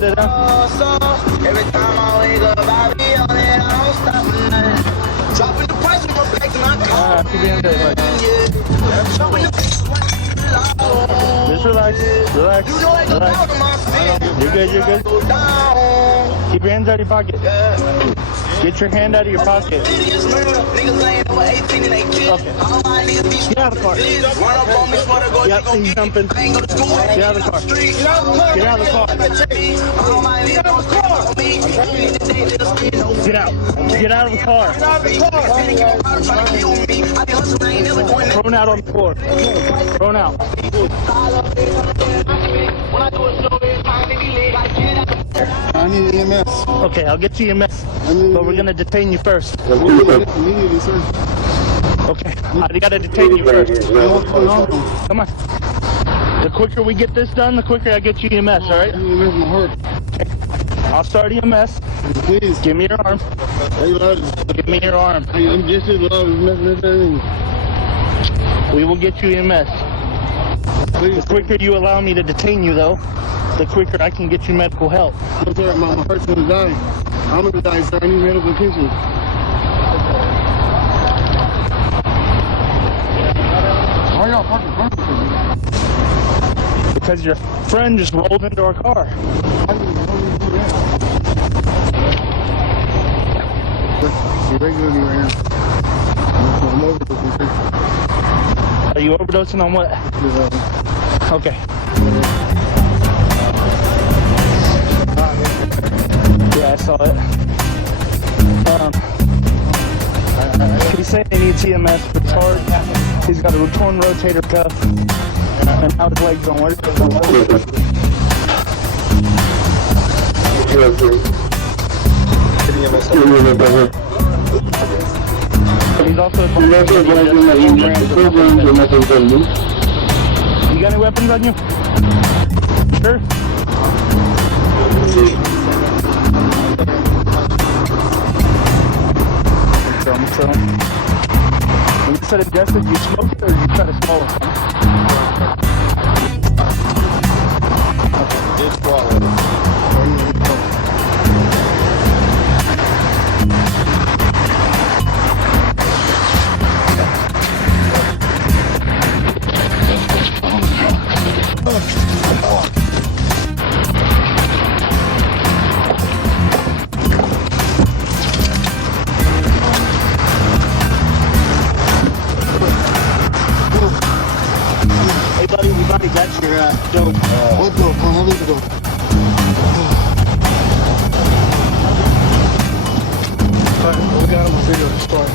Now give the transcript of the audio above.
that down. Every time I wake up, I be on it, I don't stop for nothing. Dropping the price of my back to my car. Keep it in there. Just relax. Relax. Relax. You're good. You're good. Keep your hands out of your pocket. Get your hand out of your pocket. Okay. Get out of the car. Yep, he's jumping. Get out of the car. Get out of the car. Get out. Get out of the car. Thrown out on the floor. Thrown out. I need EMS. Okay, I'll get you EMS. But we're gonna detain you first. Immediately, sir. Okay, I gotta detain you first. Come on. The quicker we get this done, the quicker I get you EMS, alright? EMS my heart. I'll start EMS. Please. Give me your arm. Give me your arm. I'm just as loud as messing. We will get you EMS. Please. The quicker you allow me to detain you, though, the quicker I can get you medical help. I'm sorry, my heart's gonna die. I'm gonna die, sir. I need medical attention. Why y'all fucking running from me? Because your friend just rolled into our car. I didn't know you do that. You're regularly right now. I'm overdosing. Are you overdosing on what? Okay. Yeah, I saw it. He's saying he needs EMS for his heart. He's got a torn rotator cuff. And now his legs don't work. He's also You got any weapons on you? Sure. So, when you said adjusted, you smoke it or you try to swallow it? It's swallowed. Hey buddy, we already got your dope. What dope? How many dope? We got him a video to start.